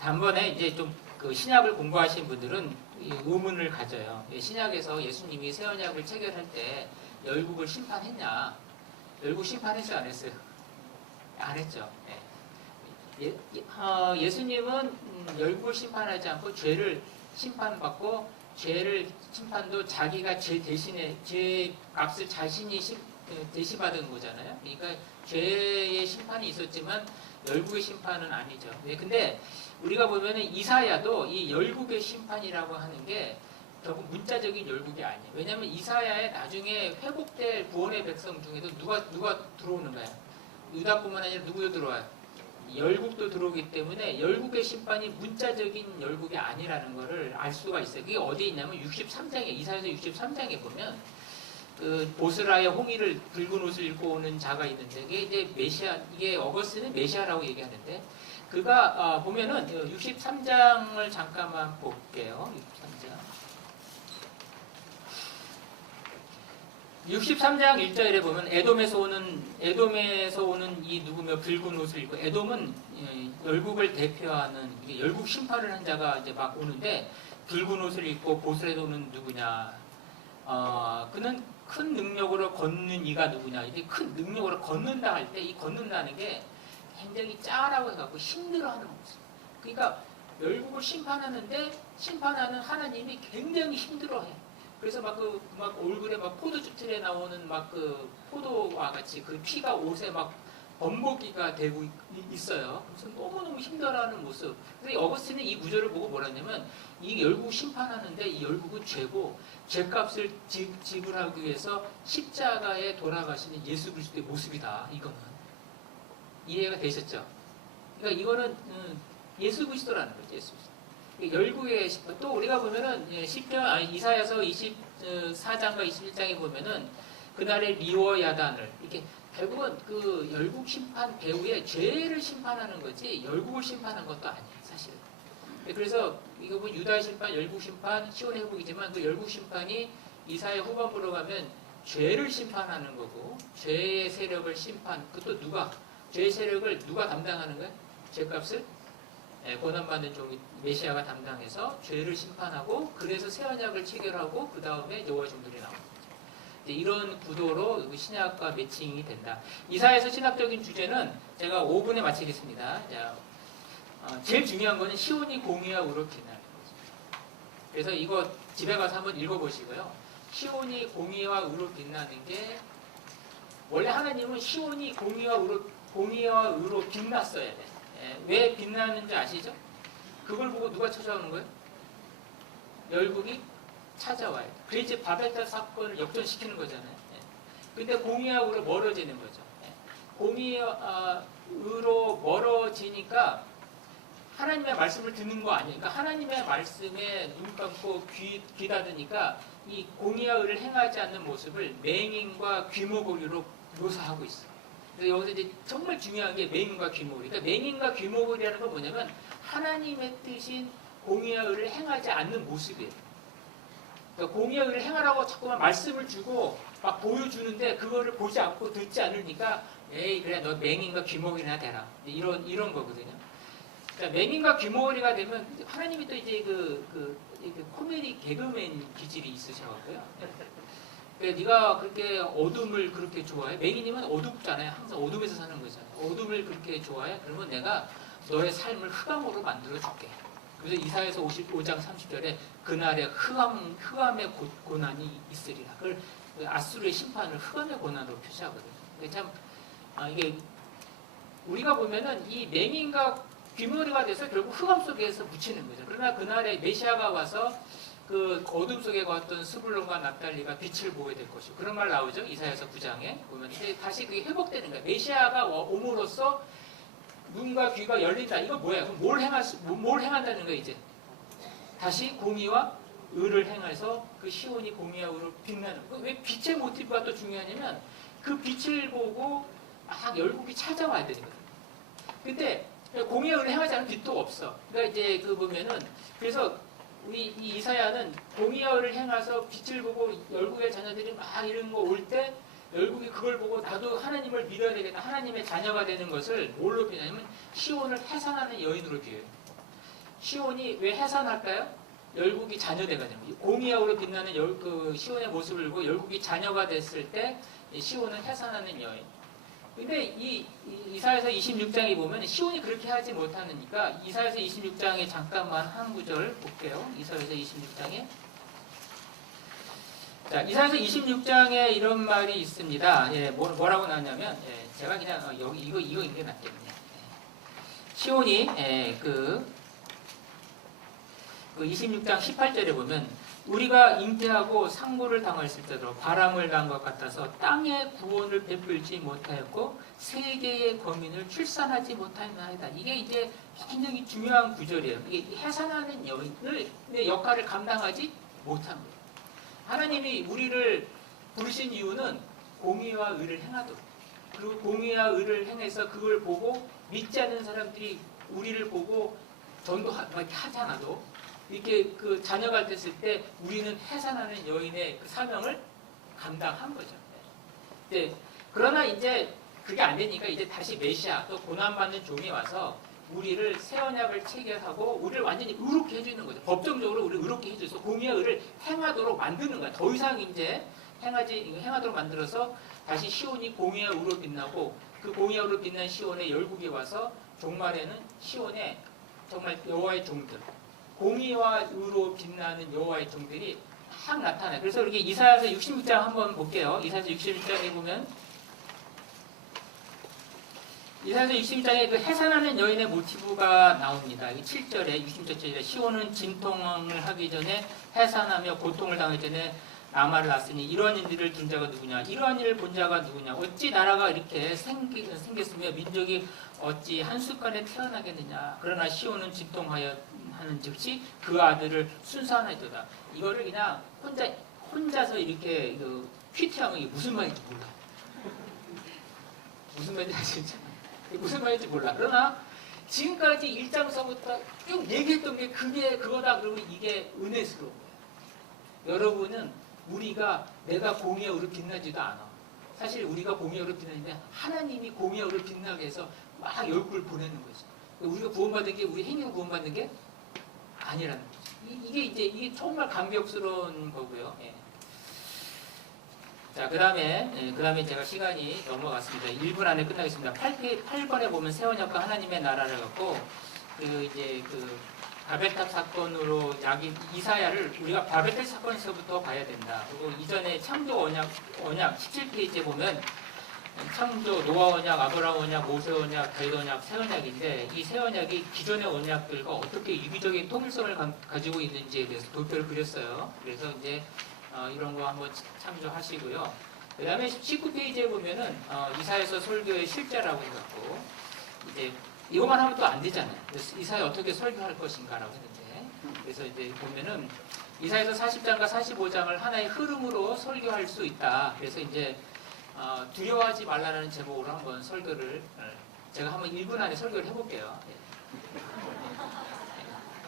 단번에 이제 좀 그 신약을 공부하신 분들은 의문을 가져요. 신약에서 예수님이 새 언약을 체결할 때 열국을 심판했냐? 열국 심판했어요, 안 했어요? 안 했죠. 예수님은 열국을 심판하지 않고 죄를 심판받고 죄를 심판도 자기가 죄 대신에 죄 값을 자신이 대신받은 거잖아요. 그러니까 죄의 심판이 있었지만 열국의 심판은 아니죠. 근데 우리가 보면은 이사야도 이 열국의 심판이라고 하는 게 결국 문자적인 열국이 아니에요. 왜냐하면 이사야에 나중에 회복될 구원의 백성 중에도 누가 들어오는 거야? 유다뿐만 아니라 누구도 들어와요? 열국도 들어오기 때문에 열국의 심판이 문자적인 열국이 아니라는 것을 알 수가 있어요. 그게 어디에 있냐면 63장에 이사야서 63장에 보면 그 보스라의 홍의를 붉은 옷을 입고 오는 자가 있는데 이게 이제 메시아, 이게 어거스는 메시아라고 얘기하는데 그가 보면은 63장을 잠깐만 볼게요. 63장 1절에 보면 에돔에서 오는 이 누구며 붉은 옷을 입고 에돔은 열국을 대표하는 열국 심판을 한 자가 이제 막 오는데 붉은 옷을 입고 보스라에 오는 누구냐? 그는 큰 능력으로 걷는 이가 누구냐? 이제 큰 능력으로 걷는다 할 때 이 걷는다는 게 굉장히 짜라고 해갖고 힘들어하는 모습. 그러니까 열국을 심판하는데 심판하는 하나님이 굉장히 힘들어해. 그래서 막 얼굴에 막 포도주틀에 나오는 막 그 포도와 같이 그 피가 옷에 막 범벅이가 되고 있어요. 그래서 너무너무 힘들어하는 모습. 그래서 어거스틴은 이 구절을 보고 뭐라 했냐면 이 열국 심판하는데 이 열국은 죄고 죄값을 지불하기 위해서 십자가에 돌아가시는 예수 그리스도의 모습이다. 이거는. 이해가 되셨죠? 그러니까 이거는 예수 그리스도라는 거죠. 예수 그리스도. 열국의 심판. 또 우리가 보면은 이사야서 24장과 21장에 보면은 그날의 리워 야단을 이렇게 결국은 그 열국 심판 배후에 죄를 심판하는 거지 열국을 심판한 것도 아니에요, 사실은. 그래서 이거 뭐 유다의 심판, 열국 심판, 시온의 회복이지만 그 열국 심판이 이사야 후반부로 가면 죄를 심판하는 거고 죄의 세력을 그것도 죄의 세력을 누가 담당하는 거예요? 죄값을 고난받는 종이 메시아가 담당해서 죄를 심판하고 그래서 새 언약을 체결하고 그 다음에 여호와의 종들이 나옵니다. 이제 이런 구도로 신약과 매칭이 된다. 이사야에서 신학적인 주제는 제가 5분에 마치겠습니다. 자, 제일 중요한 거는 시온이 공의와 의로 빛나는 거죠. 그래서 이거 집에 가서 한번 읽어보시고요. 시온이 공의와 의로 빛나는 게 원래 하나님은 시온이 공의와 의로 빛났어야 돼. 예, 왜 빛나는지 아시죠? 그걸 보고 누가 찾아오는 거예요? 열국이 찾아와요. 그래서 바벨탑 사건을 역전시키는 거잖아요. 예. 근데 공의와 의로 멀어지는 거죠. 예. 공의와 의로 멀어지니까 하나님의 말씀을 듣는 거 아니에요. 그러니까 하나님의 말씀에 눈 감고 귀 닫으니까 이 공의와 의를 행하지 않는 모습을 맹인과 귀머거리로 묘사하고 있어요. 그래서 여기서 이제 정말 중요한 게 맹인과 귀머거리. 그러니까 맹인과 귀머거리라는 건 뭐냐면 하나님의 뜻인 공의와 의를 행하지 않는 모습이에요. 그러니까 공의와 의를 행하라고 자꾸만 말씀을 주고 막 보여주는데 그거를 보지 않고 듣지 않으니까 에이 그래 너 맹인과 귀머거리나 되라. 이런 거거든요. 그러니까 맹인과 귀머거리가 되면 하나님이 또 이제 그 코미디 개그맨 기질이 있으셔가고요. 그러니까 네가 그렇게 어둠을 그렇게 좋아해? 맹인이면 어둡잖아요. 항상 어둠에서 사는 거잖아요. 어둠을 그렇게 좋아해? 그러면 내가 너의 삶을 흑암으로 만들어줄게. 그래서 이사야서 55장 30절에 그날에 흑암의 고난이 있으리라. 그걸 아수르의 심판을 흑암의 고난으로 표시하거든요. 참 이게 우리가 보면은 이 맹인과 귀머리가 돼서 결국 흑암 속에서 묻히는 거죠. 그러나 그날에 메시아가 와서 그 어둠 속에 갔던 스불론과 납달리가 빛을 보게 될 것이고 그런 말 나오죠. 이사야서 9장에 보면 이제 다시 그게 회복되는 거예요. 메시아가 옴으로써 눈과 귀가 열린다. 이거 뭐예요? 그럼 뭘 행한다는 거예요, 이제? 다시 공의와 의를 행해서 그 시온이 공의와 의로 빛나는 거예요. 왜 빛의 모티브가 또 중요하냐면 그 빛을 보고 막 열국이 찾아와야 되는 거예요. 근데 공의와 의를 행하지 않은 빛도 없어. 그러니까 이제 그 보면은 그래서 우리 이 이사야는 공의와 의를 행해서 빛을 보고 열국의 자녀들이 막 이런 거 올 때 열국이 그걸 보고 나도 하나님을 믿어야 되겠다. 하나님의 자녀가 되는 것을 뭘로 표현하냐면 시온을 해산하는 여인으로 비유해요. 시온이 왜 해산할까요? 열국이 자녀되거든요. 공의와 의로 빛나는 그 시온의 모습을 보고 열국이 자녀가 됐을 때 시온은 해산하는 여인. 근데 이사야서 26장에 보면 시온이 그렇게 하지 못하니까 이사야서 26장에 잠깐만 한 구절 볼게요. 이사야서 26장에 자, 이사야서 26장에 이런 말이 있습니다. 예, 뭐라고 나왔냐면 제가 그냥 여기 이거 읽는 게 낫겠네요. 시온이 그 26장 18절에 보면 우리가 잉태하고 상고를 당했을 때도 바람을 난 것 같아서 땅의 구원을 베풀지 못하였고 세계의 거민을 출산하지 못하였나이다. 이게 이제 굉장히 중요한 구절이에요. 이게 해산하는 여인의 역할을 감당하지 못한 거예요. 하나님이 우리를 부르신 이유는 공의와 의를 행하도록 그리고 공의와 의를 행해서 그걸 보고 믿지 않는 사람들이 우리를 보고 전도하지 않아도 이렇게 그 자녀가 됐을 때 우리는 해산하는 여인의 그 사명을 감당한 거죠. 네. 그러나 이제 그게 안 되니까 이제 다시 메시아 또 고난받는 종이 와서 우리를 새 언약을 체결하고 우리를 완전히 의롭게 해주는 거죠. 법정적으로 우리를 의롭게 해줘서 공의와 의를 행하도록 만드는 거야. 더 이상 이제 행하도록 만들어서 다시 시온이 공의와 의로 빛나고 그 공의와 의로 빛난 시온의 열국이 와서 종말에는 시온의 정말 여호와의 종들 공의와 의로 빛나는 여호와의 종들이 막 나타나요. 그래서 이렇게 이사야서 66장 한번 볼게요. 이사야서 66장에 보면 이사야서 66장에 그 해산하는 여인의 모티브가 나옵니다. 7절에 66절에 시온은 진통을 하기 전에 해산하며 고통을 당하기 전에 아마를 낳았으니 이러한 일들을 둔 자가 누구냐? 이러한 일을 본 자가 누구냐? 어찌 나라가 이렇게 생겼으며 민족이 어찌 한순간에 태어나겠느냐? 그러나 시온은 진통하여 하는 즉시 그 아들을 순산하였도다. 이거를 그냥 혼자서 이렇게 퀴트하면 이게 무슨 말인지 몰라. 무슨 말인지 아시죠? 무슨 말인지 몰라. 그러나 지금까지 1장서부터 쭉 얘기했던 게 그거다. 그러면 이게 은혜스러운 거예요. 여러분은 우리가 내가 공의와 의로 빛나지도 않아. 사실 우리가 공의와 의로 빛나는데 하나님이 공의와 의로 빛나게 해서 막 열국을 보내는 거죠. 우리가 구원받은 게 우리 행위로 구원받는 게 아니라는 거죠. 이게 정말 감격스러운 거고요. 예. 자, 그다음에 제가 시간이 넘어갔습니다. 1분 안에 끝나겠습니다. 8번에 보면 새 언약과 하나님의 나라를 갖고 그 바벨탑 사건으로 이사야를 우리가 바벨탑 사건에서부터 봐야 된다. 그리고 이전에 창조 언약 17페이지에 보면 창조, 노아 언약, 아브라함 언약, 모세 언약, 다윗 언약, 새 언약인데 이 새 언약이 기존의 언약들과 어떻게 유기적인 통일성을 가지고 있는지에 대해서 도표를 그렸어요. 그래서 이제 이런 거 한번 참조하시고요. 그 다음에 19페이지에 보면은 이사야서 설교의 실제라고 해갖고 이제 이것만 하면 또 안 되잖아요. 그래서 이사야 어떻게 설교할 것인가라고 했는데 그래서 이제 보면은 이사야서 40장과 45장을 하나의 흐름으로 설교할 수 있다. 그래서 이제 두려워하지 말라는 제목으로 한번 설교를 제가 한번 1분 안에 설교를 해볼게요.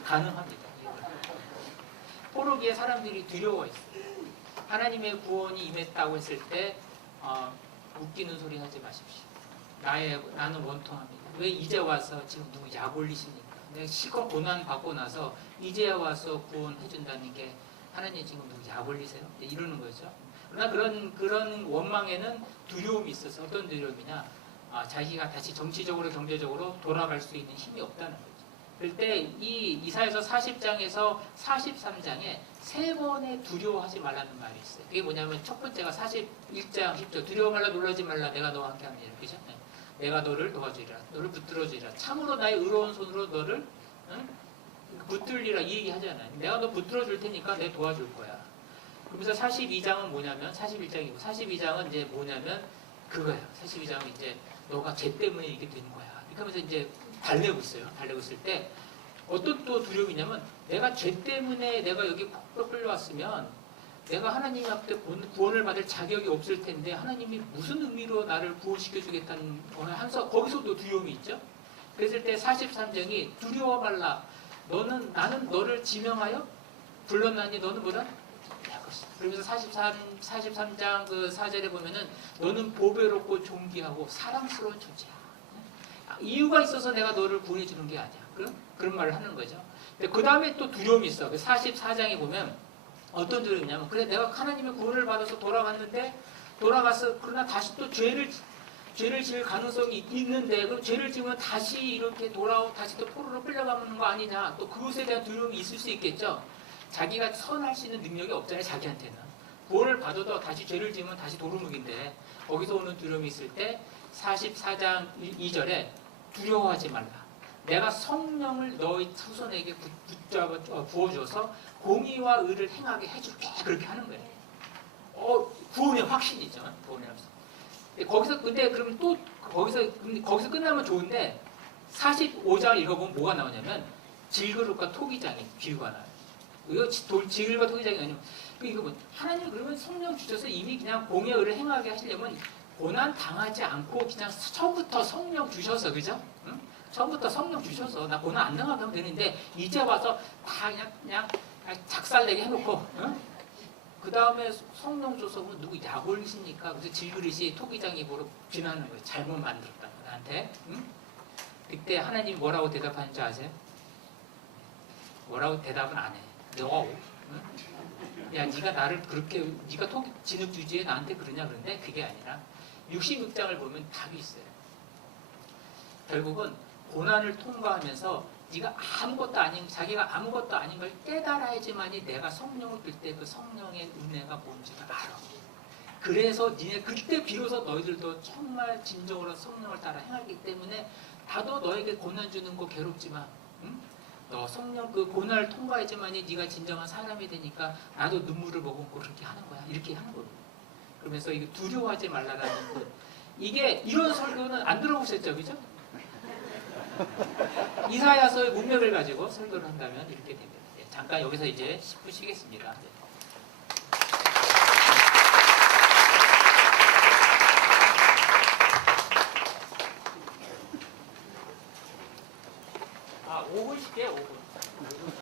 가능합니다. 포로기에 사람들이 두려워했어요. 하나님의 구원이 임했다고 했을 때 웃기는 소리 하지 마십시오. 나는 원통합니다. 왜 이제 와서 지금 누구 약 올리십니까? 내가 실컷 고난 받고 나서 이제 와서 구원해준다는 게 하나님 지금 누구 약 올리세요? 이러는 거죠. 그러나 그런 원망에는 두려움이 있어서 어떤 두려움이냐? 자기가 다시 정치적으로 경제적으로 돌아갈 수 있는 힘이 없다는 거죠. 그럴 때 이 이사야서 40장에서 43장에 세 번의 두려워하지 말라는 말이 있어요. 그게 뭐냐면 첫 번째가 41장 10절 두려워 말라 놀라지 말라 내가 너와 함께 합니다. 그죠? 내가 너를 도와주리라. 너를 붙들어주리라. 참으로 나의 의로운 손으로 너를 붙들리라 이 얘기 하잖아요. 내가 너 붙들어줄 테니까 내 도와줄 거야. 그러면서 42장은 뭐냐면 41장이고 42장은 이제 뭐냐면 그거예요. 42장은 이제 너가 죄 때문에 이렇게 된 거야. 이렇게 하면서 이제 달래고 있어요. 달래고 있을 때 어떤 또 두려움이냐면 내가 죄 때문에 내가 여기 푹 끌려왔으면 내가 하나님 앞에 구원을 받을 자격이 없을 텐데 하나님이 무슨 의미로 나를 구원시켜 주겠다는 거기서도 두려움이 있죠. 그랬을 때 43장이 두려워 말라. 나는 너를 지명하여 불렀나니 너는 뭐다? 그러면서 43장 그 4절에 보면은 너는 보배롭고 존귀하고 사랑스러운 존재야. 이유가 있어서 내가 너를 구원해 주는 게 아니야. 그런 말을 하는 거죠. 그 다음에 또 두려움이 있어. 44장에 보면 어떤 두려움이냐면 그래 내가 하나님의 구원을 받아서 돌아가서 그러나 다시 또 죄를 지을 가능성이 있는데 그럼 죄를 지으면 다시 이렇게 다시 또 포로로 끌려가는 거 아니냐. 또 그것에 대한 두려움이 있을 수 있겠죠. 자기가 선할 수 있는 능력이 없잖아요. 자기한테는. 구원을 받아도 다시 죄를 지으면 다시 도루묵인데 거기서 오는 두려움이 있을 때 44장 2절에 두려워하지 말라. 내가 성령을 너희 후손에게 부어줘서 공의와 의를 행하게 해줄게. 그렇게 하는 거예요. 구원의 확신이죠. 구원의 확신. 근데 그럼 또 거기서 끝나면 좋은데 45장 읽어보면 뭐가 나오냐면 질그릇과 토기장이 비유가 나요. 이거 질그릇과 토기장이 아니면 이거 뭐 하나님 그러면 성령 주셔서 이미 그냥 공의 의를 행하게 하시려면 고난 당하지 않고 그냥 처음부터 성령 주셔서 그죠? 응? 처음부터 성령 주셔서 나 고난 안 당하게 하면 되는데 이제 와서 다 그냥 작살내게 해놓고 응? 그 다음에 성령 줘서 그러면 누구 약 올리십니까? 그래서 질그릇이 토기장 입으로 비난하는 거예요. 잘못 만들었다 나한테. 응? 그때 하나님이 뭐라고 대답하는지 아세요? 뭐라고 대답은 안 해. 너 응? 야 네가 나를 그렇게 네가 진흙 주지에 나한테 그러냐 그런데 그게 아니라 66장을 보면 답이 있어요. 결국은 고난을 통과하면서 네가 자기가 아무것도 아닌 걸 깨달아야지만이 내가 성령을 빌 때 그 성령의 은혜가 뭔지를 알아. 그래서 니네 그때 비로소 너희들도 정말 진정으로 성령을 따라 행하기 때문에 나도 너에게 고난 주는 거 괴롭지만 응? 너 성령 그 고난을 통과해야지만이 네가 진정한 사람이 되니까 나도 눈물을 머금고 그렇게 하는 거야. 이렇게 하는 거예요. 그러면서 이거 두려워하지 말라라는 것. 이게 이런 설교는 안 들어보셨죠, 그죠? 이사야서의 문맥을 가지고 설교를 한다면 이렇게 됩니다. 네, 잠깐 여기서 이제 10분 쉬겠습니다. 네. 아, 5분 쉴게요, 5분.